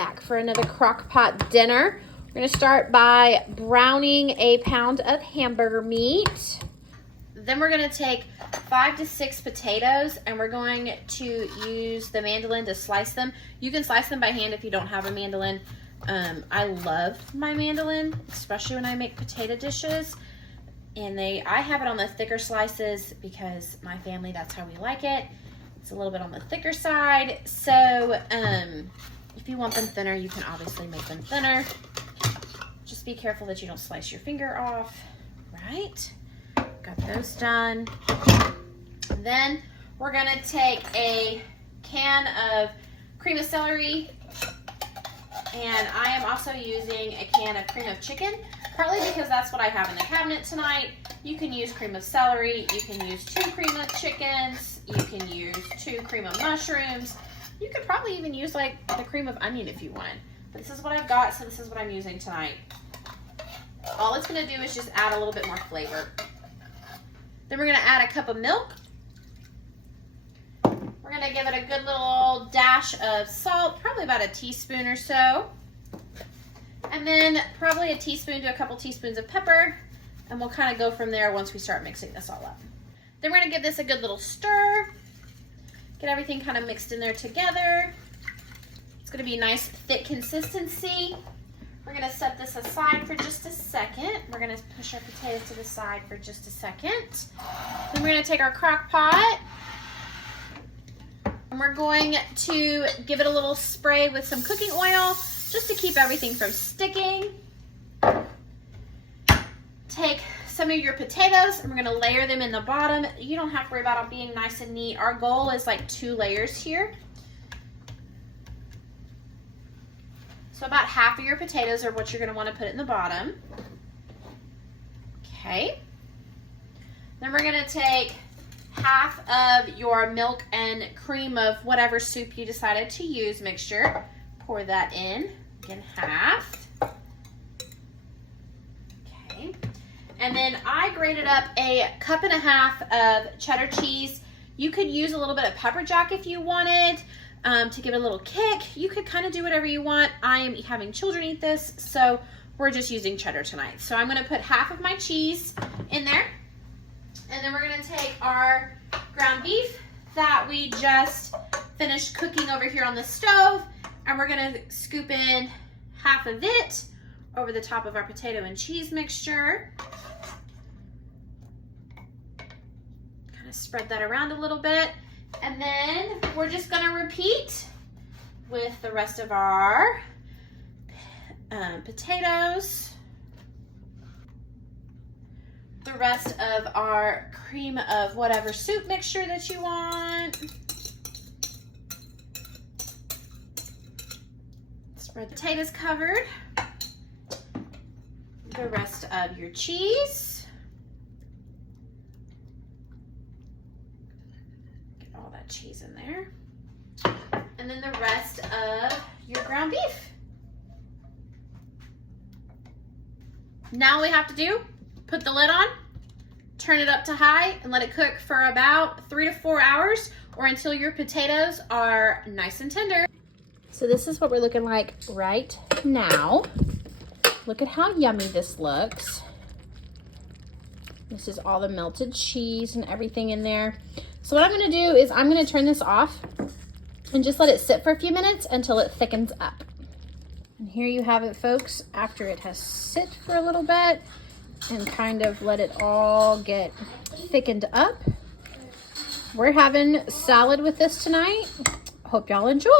Back for another Crockpot dinner. We're gonna start by browning a pound of hamburger meat. Then we're gonna take 5 to 6 potatoes and we're going to use the mandolin to slice them. You can slice them by hand if you don't have a mandolin. I love my mandolin, especially when I make potato dishes. And I have it on the thicker slices because my family, that's how we like it. It's a little bit on the thicker side. So if you want them thinner, you can obviously make them thinner. Just be careful that you don't slice your finger off, right? Got those done. And then we're gonna take a can of cream of celery, and I am also using a can of cream of chicken, partly because that's what I have in the cabinet tonight. You can use cream of celery, you can use 2 cream of chickens, you can use 2 cream of mushrooms. You could probably even use like the cream of onion if you wanted. But this is what I've got, so this is what I'm using tonight. All it's gonna do is just add a little bit more flavor. Then we're gonna add a cup of milk. We're gonna give it a good little dash of salt, probably about a teaspoon or so. And then probably a teaspoon to a couple teaspoons of pepper. And we'll kind of go from there once we start mixing this all up. Then we're gonna give this a good little stir. Get everything kind of mixed in there together. It's gonna be a nice thick consistency. We're gonna set this aside for just a second. We're gonna push our potatoes to the side for just a second. Then we're gonna take our crock pot and we're going to give it a little spray with some cooking oil just to keep everything from sticking. Take some of your potatoes and we're gonna layer them in the bottom. You don't have to worry about it being nice and neat. Our goal is like 2 layers here. So about half of your potatoes are what you're gonna wanna put in the bottom. Okay. Then we're gonna take half of your milk and cream of whatever soup you decided to use mixture. Pour that in, again half. Okay. And then I grated up a 1.5 cups of cheddar cheese. You could use a little bit of pepper jack if you wanted to give it a little kick. You could kind of do whatever you want. I am having children eat this, so we're just using cheddar tonight. So I'm gonna put half of my cheese in there. And then we're gonna take our ground beef that we just finished cooking over here on the stove, and we're gonna scoop in half of it over the top of our potato and cheese mixture. Kind of spread that around a little bit. And then we're just gonna repeat with the rest of our potatoes, the rest of our cream of whatever soup mixture that you want. Spread the potatoes covered. The rest of your cheese. Get all that cheese in there. And then the rest of your ground beef. Now all we have to do, put the lid on, turn it up to high, and let it cook for about 3 to 4 hours or until your potatoes are nice and tender. So this is what we're looking like right now. Look at how yummy this looks. This is all the melted cheese and everything in there. So what I'm gonna do is I'm gonna turn this off and just let it sit for a few minutes until it thickens up. And here you have it, folks, after it has sit for a little bit and kind of let it all get thickened up. We're having salad with this tonight. Hope y'all enjoy.